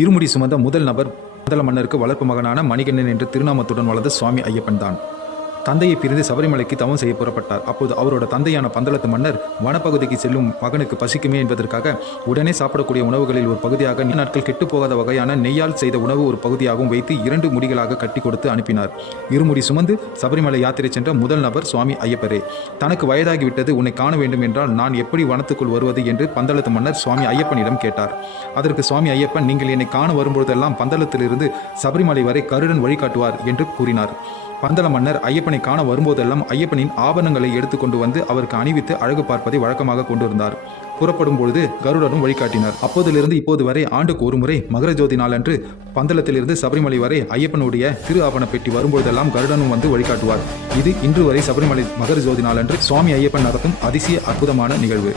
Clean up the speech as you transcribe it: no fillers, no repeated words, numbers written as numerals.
இருமுடி சுமந்த முதல் நபர் பந்தள மன்னருக்கு வளர்ப்பு மகனான மணிகண்டன் என்ற திருநாமத்துடன் வளர்ந்த சுவாமி ஐயப்பன் தான். தந்தையை பிரிந்து சபரிமலைக்கு தவம் செய்ய புறப்பட்டார். அப்போது அவரோட தந்தையான பந்தளத்து மன்னர் வனப்பகுதிக்கு செல்லும் மகனுக்கு பசிக்குமே என்பதற்காக உடனே சாப்பிடக்கூடிய உணவுகளில் ஒரு பகுதியாக நாட்கள் கெட்டு போகாத வகையான நெய்யால் செய்த உணவு ஒரு பகுதியாகவும் வைத்து 2 முடிகளாக கட்டி கொடுத்து அனுப்பினார். இருமுடி சுமந்து சபரிமலை யாத்திரை சென்ற முதல் நபர் சுவாமி ஐயப்பரே. தனக்கு வயதாகிவிட்டது, உன்னை காண வேண்டும் என்றால் நான் எப்படி வனத்துக்குள் வருவது என்று பந்தளத்து மன்னர் சுவாமி ஐயப்பனிடம் கேட்டார். அதற்கு சுவாமி ஐயப்பன், நீங்கள் என்னை காண வரும்பொழுதெல்லாம் பந்தளத்திலிருந்து சபரிமலை வரை கருடன் வழிகாட்டுவார் என்று கூறினார். பந்தள மன்னர் ஐயப்பனை காண வரும்போதெல்லாம் ஐயப்பனின் ஆபரணங்களை எடுத்துக்கொண்டு வந்து அவருக்கு அணிவித்து அழகு பார்ப்பதை வழக்கமாக கொண்டிருந்தார். புறப்படும் பொழுது கருடனும் வழிகாட்டினார். அப்போதிலிருந்து இப்போது வரை ஆண்டுக்கு ஒரு முறை மகர ஜோதி நாளன்று பந்தளத்திலிருந்து சபரிமலை வரை ஐயப்பனுடைய திரு ஆபண பெட்டி வரும்பொழுதெல்லாம் கருடனும் வந்து வழிகாட்டுவார். இது இன்று வரை சபரிமலை மகர ஜோதி நாளன்று சுவாமி ஐயப்பன் நடத்தும் அதிசய அற்புதமான நிகழ்வு.